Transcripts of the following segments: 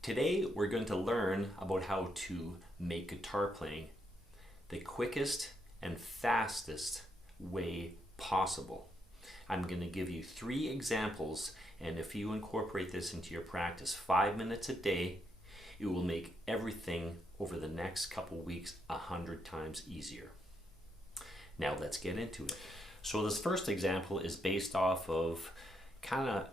Today we're going to learn about how to make guitar playing the quickest and fastest way possible. I'm going to give you 3 examples, and if you incorporate this into your practice 5 minutes a day, it will make everything over the next couple weeks 100 times easier. Now let's get into it. So this first example is based off of kind of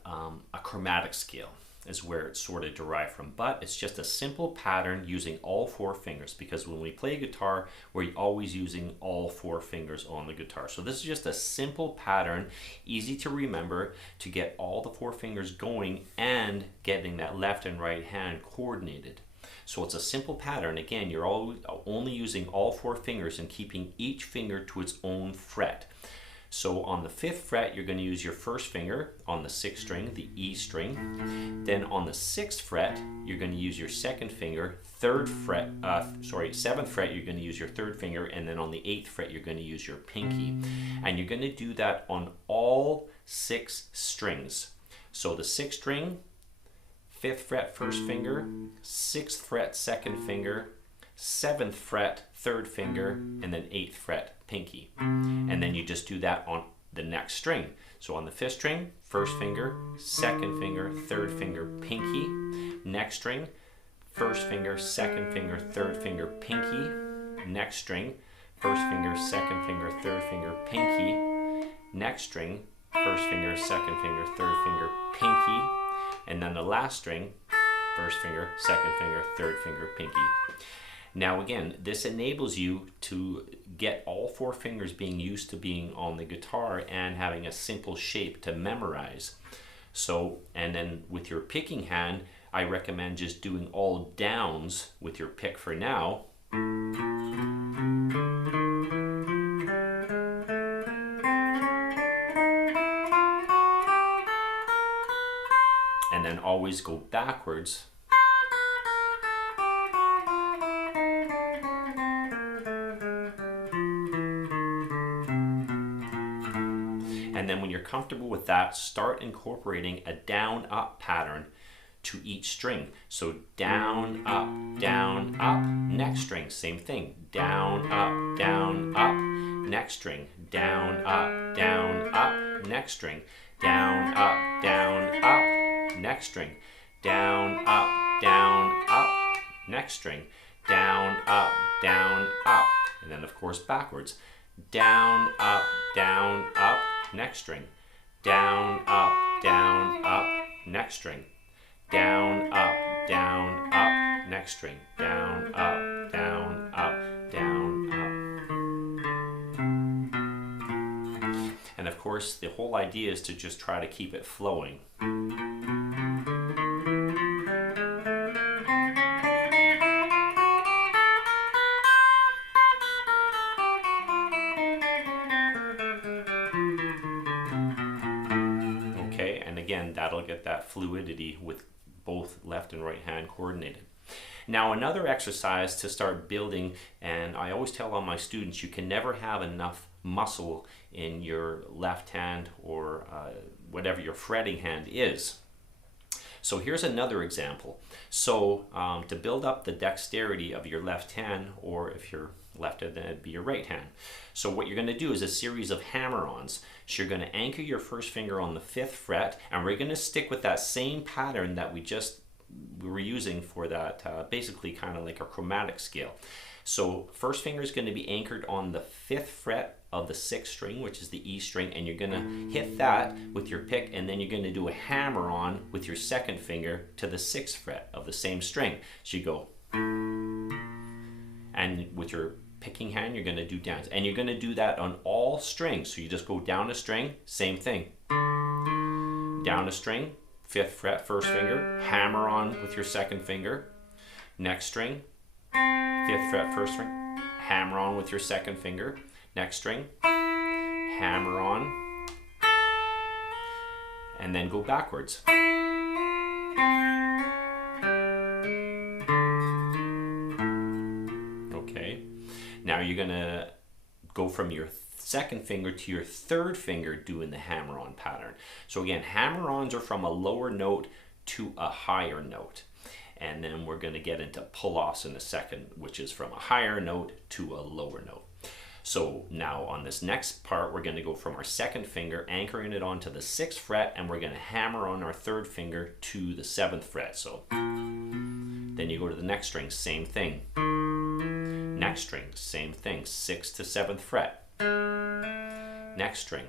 a chromatic scale is where it's sort of derived from, but it's just a simple pattern using all 4 fingers, because when we play guitar we're always using all 4 fingers on the guitar. So this is just a simple pattern, easy to remember, to get all the 4 fingers going and getting that left and right hand coordinated. So it's a simple pattern. Again, you're only using all 4 fingers and keeping each finger to its own fret. So on the 5th fret, you're going to use your first finger on the 6th string, the E string. Then on the 6th fret, you're going to use your 2nd finger. 7th fret, you're going to use your 3rd finger. And then on the 8th fret, you're going to use your pinky. And you're going to do that on all 6 strings. So the 6th string, 5th fret, 1st finger, 6th fret, 2nd finger, 7th fret, 3rd finger, and then 8th fret, pinky. And then you just do that on the next string. So on the 5th string, 1st finger, 2nd finger, 3rd finger, pinky. Next string, 1st finger, 2nd finger, 3rd finger, pinky. Next string, 1st finger, 2nd finger, 3rd finger, pinky. Next string, 1st finger, 2nd finger, 3rd finger, pinky. And then the last string, 1st finger, 2nd finger, 3rd finger, pinky. Now again, this enables you to get all 4 fingers being used to being on the guitar and having a simple shape to memorize. So, and then with your picking hand, I recommend just doing all downs with your pick for now. And then always go backwards. And then when you're comfortable with that, start incorporating a down-up pattern to each string. So down, up, next string, same thing. Down, up, next string. Down, up, next string. Down, up, next string. Down, up, next string. Down, up. And then of course backwards. Down, up, next string. Down, up, next string. Down, up, next string. Down, up, down, up. And of course, the whole idea is to just try to keep it flowing. Again, that'll get that fluidity with both left and right hand coordinated. Now another exercise to start building, and I always tell all my students, you can never have enough muscle in your left hand or whatever your fretting hand is. So here's another example. So to build up the dexterity of your left hand, or if you're left-handed, then it'd be your right hand. So what you're going to do is a series of hammer-ons. So you're going to anchor your first finger on the 5th fret, and we're going to stick with that same pattern that we were using for that, basically kind of like a chromatic scale. So first finger is going to be anchored on the 5th fret of the 6th string, which is the E string, and you're going to hit that with your pick, and then you're going to do a hammer-on with your 2nd finger to the 6th fret of the same string. So you go, and with your picking hand, you're going to do downs, and you're going to do that on all strings. So you just go down a string, same thing, down a string, 5th fret, 1st finger, hammer on with your 2nd finger, next string, 5th fret, 1st string, hammer on with your 2nd finger, next string, hammer on, and then go backwards. Okay, now you're going to go from your 2nd finger to your 3rd finger doing the hammer-on pattern. So again, hammer-ons are from a lower note to a higher note. And then we're going to get into pull-offs in a second, which is from a higher note to a lower note. So now on this next part, we're going to go from our second finger, anchoring it onto the 6th fret, and we're going to hammer on our 3rd finger to the 7th fret. So then you go to the next string, same thing. Next string, same thing, 6th to 7th fret. Next string.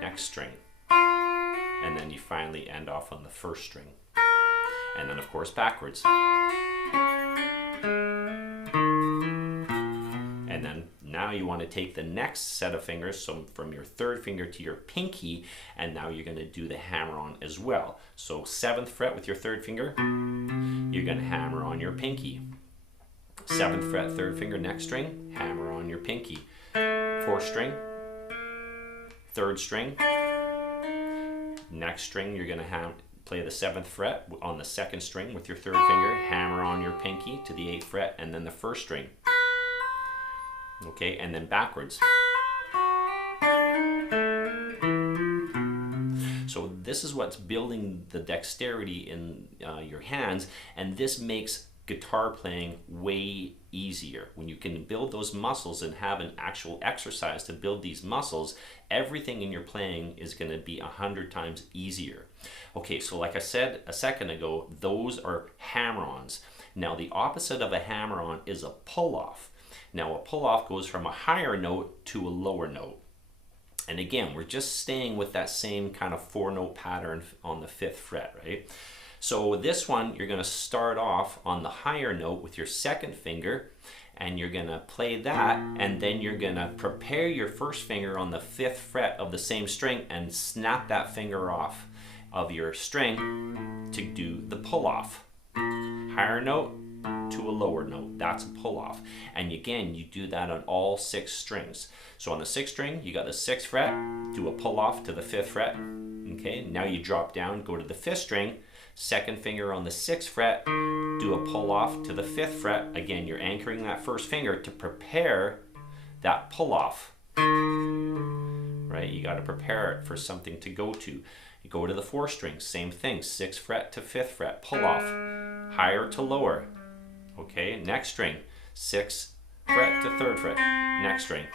Next string. And then you finally end off on the 1st string. And then of course backwards. And then now you want to take the next set of fingers, so from your 3rd finger to your pinky, and now you're going to do the hammer on as well. So 7th fret with your 3rd finger, you're going to hammer on your pinky. 7th fret, 3rd finger, next string, hammer on your pinky. 4th string, 3rd string, next string you're going to play the 7th fret on the 2nd string with your 3rd finger, hammer on your pinky to the 8th fret, and then the 1st string. Okay, and then backwards. So this is what's building the dexterity in your hands, and this makes guitar playing way easier. When you can build those muscles and have an actual exercise to build these muscles, everything in your playing is going to be 100 times easier. Okay, so like I said a second ago, those are hammer-ons. Now the opposite of a hammer-on is a pull-off. Now a pull-off goes from a higher note to a lower note. And again, we're just staying with that same kind of 4-note pattern on the 5th fret, right? So this one, you're going to start off on the higher note with your 2nd finger, and you're going to play that, and then you're going to prepare your 1st finger on the 5th fret of the same string and snap that finger off of your string to do the pull-off. Higher note to a lower note, that's a pull-off. And again, you do that on all 6 strings. So on the 6th string, you got the 6th fret, do a pull-off to the 5th fret. Okay, now you drop down, go to the 5th string, 2nd finger on the 6th fret, do a pull-off to the 5th fret. Again, you're anchoring that 1st finger to prepare that pull-off. Right, you got to prepare it for something to go to. You go to the 4th string, same thing, 6th fret to 5th fret, pull-off, higher to lower. Okay, next string, 6th fret to 3rd fret, next string.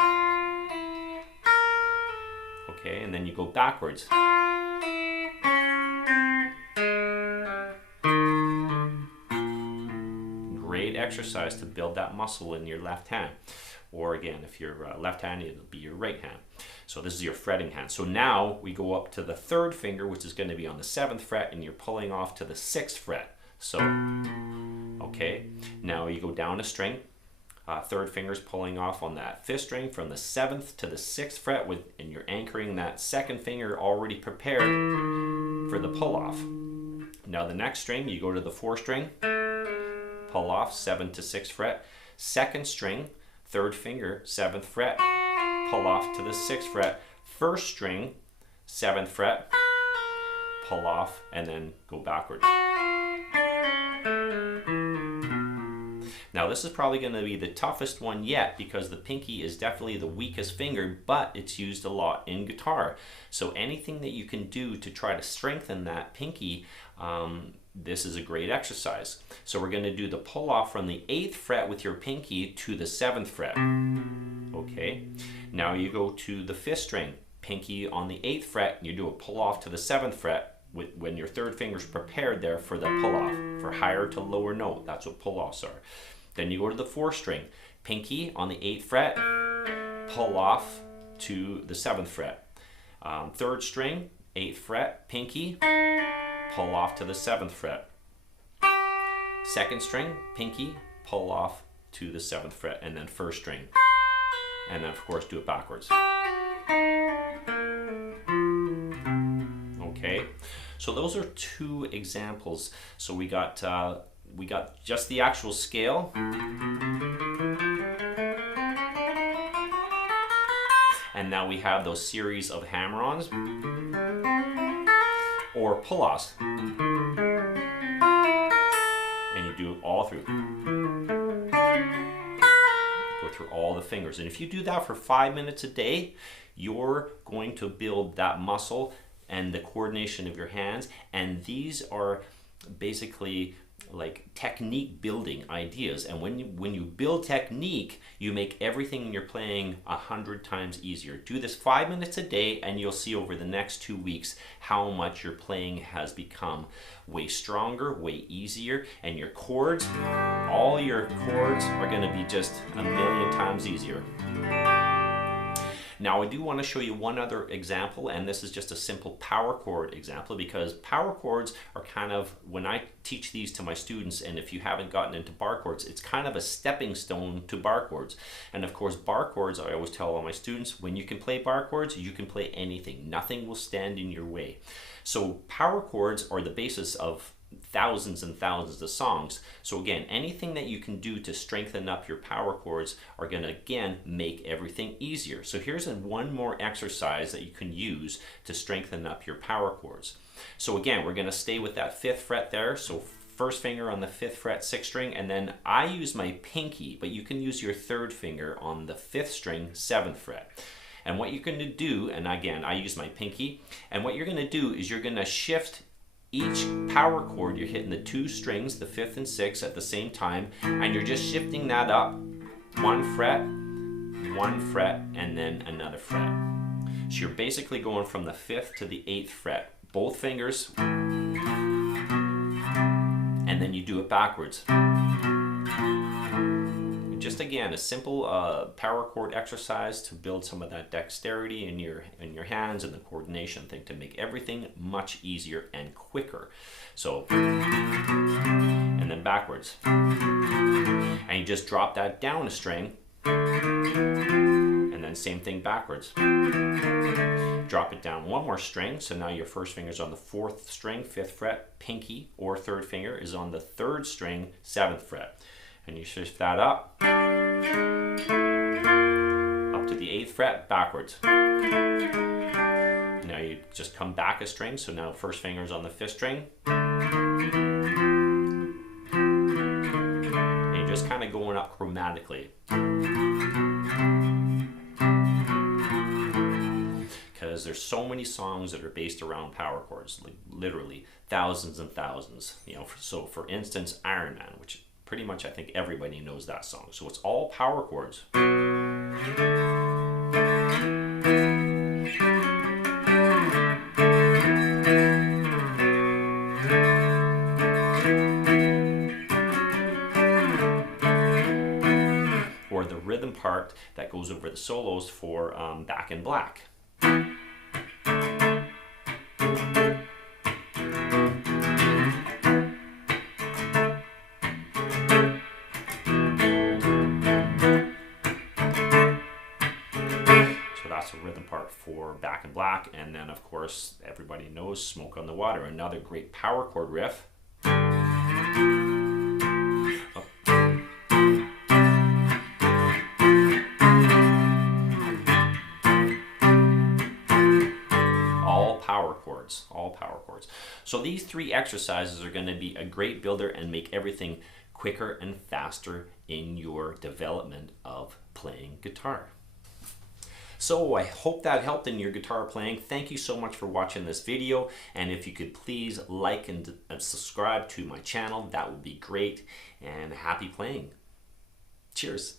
Okay, and then you go backwards. Great exercise to build that muscle in your left hand. Or again, if you're left-handed, it'll be your right hand. So this is your fretting hand. So now we go up to the 3rd finger, which is going to be on the 7th fret, and you're pulling off to the 6th fret. So, okay, now you go down a string. 3rd finger's pulling off on that 5th string from the 7th to the 6th fret, and you're anchoring that 2nd finger already prepared for the pull-off. Now the next string, you go to the 4th string, pull off, 7th to 6th fret, 2nd string, 3rd finger, 7th fret, pull off to the 6th fret, 1st string, 7th fret, pull off, and then go backwards. Now this is probably going to be the toughest one yet because the pinky is definitely the weakest finger, but it's used a lot in guitar. So anything that you can do to try to strengthen that pinky, this is a great exercise. So we're going to do the pull off from the 8th fret with your pinky to the 7th fret. Okay, now you go to the 5th string, pinky on the 8th fret, and you do a pull off to the 7th fret when your 3rd finger's prepared there for the pull off, for higher to lower note. That's what pull offs are. Then you go to the 4th string, pinky on the 8th fret, pull off to the 7th fret. 3rd string, 8th fret, pinky, pull off to the 7th fret. 2nd string, pinky, pull off to the 7th fret, and then 1st string. And then of course do it backwards. Okay, so those are 2 examples. So we got just the actual scale. And now we have those series of hammer-ons or pull-offs. And you do it all through. Go through all the fingers. And if you do that for 5 minutes a day, you're going to build that muscle and the coordination of your hands. And these are basically like technique building ideas, and when you build technique, you make everything you're playing 100 times easier. Do this 5 minutes a day and you'll see over the next 2 weeks how much your playing has become way stronger, way easier, and your chords, all your chords are going to be just a million times easier. Now I do want to show you one other example, and this is just a simple power chord example, because power chords are kind of, when I teach these to my students, and if you haven't gotten into bar chords, it's kind of a stepping stone to bar chords. And of course bar chords, I always tell all my students, when you can play bar chords, you can play anything. Nothing will stand in your way. So power chords are the basis of thousands and thousands of songs. So again, anything that you can do to strengthen up your power chords are going to again make everything easier. So here's one more exercise that you can use to strengthen up your power chords. So again, we're going to stay with that 5th fret there. So first finger on the 5th fret, 6th string, and then I use my pinky, but you can use your 3rd finger on the 5th string, 7th fret. And what you're going to do, and again, I use my pinky, and what you're going to do is you're going to shift each power chord. You're hitting the 2 strings, the 5th and 6th at the same time, and you're just shifting that up 1 fret, 1 fret, and then another fret. So you're basically going from the 5th to the 8th fret, both fingers, and then you do it backwards. Just again, a simple power chord exercise to build some of that dexterity in your hands and the coordination thing to make everything much easier and quicker. So, and then backwards. And you just drop that down a string, and then same thing backwards. Drop it down 1 more string, so now your first finger is on the 4th string, 5th fret, pinky or 3rd finger is on the 3rd string, 7th fret. And you shift that up to the 8th fret, backwards. Now you just come back a string, so now first finger is on the 5th string. And you're just kind of going up chromatically. Because there's so many songs that are based around power chords, like literally thousands and thousands. You know, so for instance, Iron Man, which pretty much I think everybody knows that song. So it's all power chords. Or the rhythm part that goes over the solos for Back in Black. That's a rhythm part for Back in Black. And then of course everybody knows Smoke on the Water, another great power chord riff. All power chords. So these 3 exercises are going to be a great builder and make everything quicker and faster in your development of playing guitar. So I hope that helped in your guitar playing. Thank you so much for watching this video, and if you could please like and subscribe to my channel, that would be great, and happy playing. Cheers.